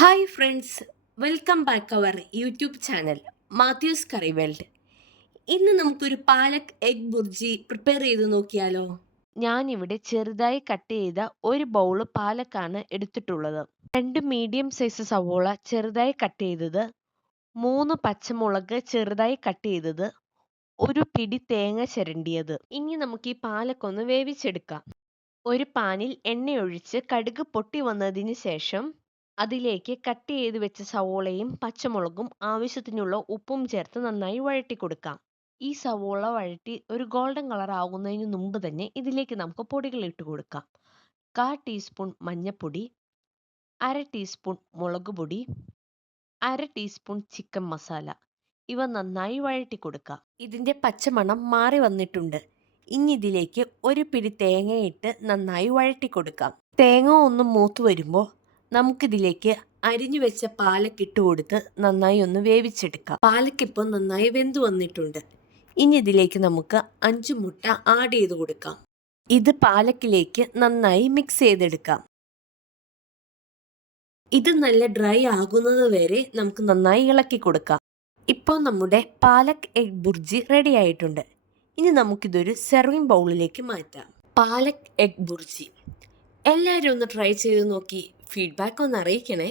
Hi friends, welcome back our YouTube channel Mathews curry world. ഇന്ന് നമുക്കൊരു palak egg bhurji prepare ചെയ്ത് നോക്കിയാലോ? ഞാനിവിടെ ചെറുതായി കട്ട് ചെയ്ത ഒരു ബൗള് പാലക്കാണ് എടുത്തിട്ടുള്ളത്. 2 മീഡിയം സൈസ് സവോള ചെറുതായി കട്ട് ചെയ്തത്, 3 പച്ചമുളക് ചെറുതായി കട്ട് ചെയ്തത്, ഒരു പിടി തേങ്ങ ചിരണ്ടിയത്. ഇനി നമുക്ക് ഈ പാലക്കൊന്ന് വേവിച്ചെടുക്കാം. ഒരു പാനിൽ എണ്ണയൊഴിച്ച് കടുക് പൊട്ടി വന്നതിന് ശേഷം അതിലേക്ക് കട്ട് ചെയ്ത് വെച്ച സവോളയും പച്ചമുളകും ആവശ്യത്തിനുള്ള ഉപ്പും ചേർത്ത് നന്നായി വഴറ്റി കൊടുക്കാം. ഈ സവോള വഴറ്റി ഒരു ഗോൾഡൻ കളർ ആകുന്നതിന് മുമ്പ് തന്നെ ഇതിലേക്ക് നമുക്ക് പൊടികൾ ഇട്ട് കൊടുക്കാം. 1/4 ടീസ്പൂൺ മഞ്ഞൾപ്പൊടി, 1/2 ടീസ്പൂൺ മുളക് പൊടി, 1/2 ടീസ്പൂൺ ചിക്കൻ മസാല. ഇവ നന്നായി വഴറ്റി കൊടുക്കുക. ഇതിൻ്റെ പച്ചമണം മാറി വന്നിട്ടുണ്ട്. ഇനി ഇതിലേക്ക് ഒരു പിടി തേങ്ങയിട്ട് നന്നായി വഴറ്റി കൊടുക്കാം. തേങ്ങ ഒന്ന് മൂത്ത് വരുമ്പോൾ നമുക്കിതിലേക്ക് അരിഞ്ഞു വെച്ച പാലക്ക് ഇട്ട് കൊടുത്ത് നന്നായി ഒന്ന് വേവിച്ചെടുക്കാം. പാലക്ക് ഇപ്പോൾ നന്നായി വെന്ത് വന്നിട്ടുണ്ട്. ഇനി ഇതിലേക്ക് നമുക്ക് 5 മുട്ട ആഡ് ചെയ്ത് കൊടുക്കാം. ഇത് പാലക്കിലേക്ക് നന്നായി മിക്സ് ചെയ്തെടുക്കാം. ഇത് നല്ല ഡ്രൈ ആകുന്നത് വരെ നമുക്ക് നന്നായി ഇളക്കി കൊടുക്കാം. ഇപ്പോൾ നമ്മുടെ പാലക് എഗ് ബുർജി റെഡി ആയിട്ടുണ്ട്. ഇനി നമുക്കിതൊരു സെർവിങ് ബൗളിലേക്ക് മാറ്റാം. പാലക് എഗ് ബുർജി എല്ലാവരും ഒന്ന് ട്രൈ ചെയ്ത് നോക്കി ഫീഡ്ബാക്ക് ഒന്ന് അറിയിക്കണേ.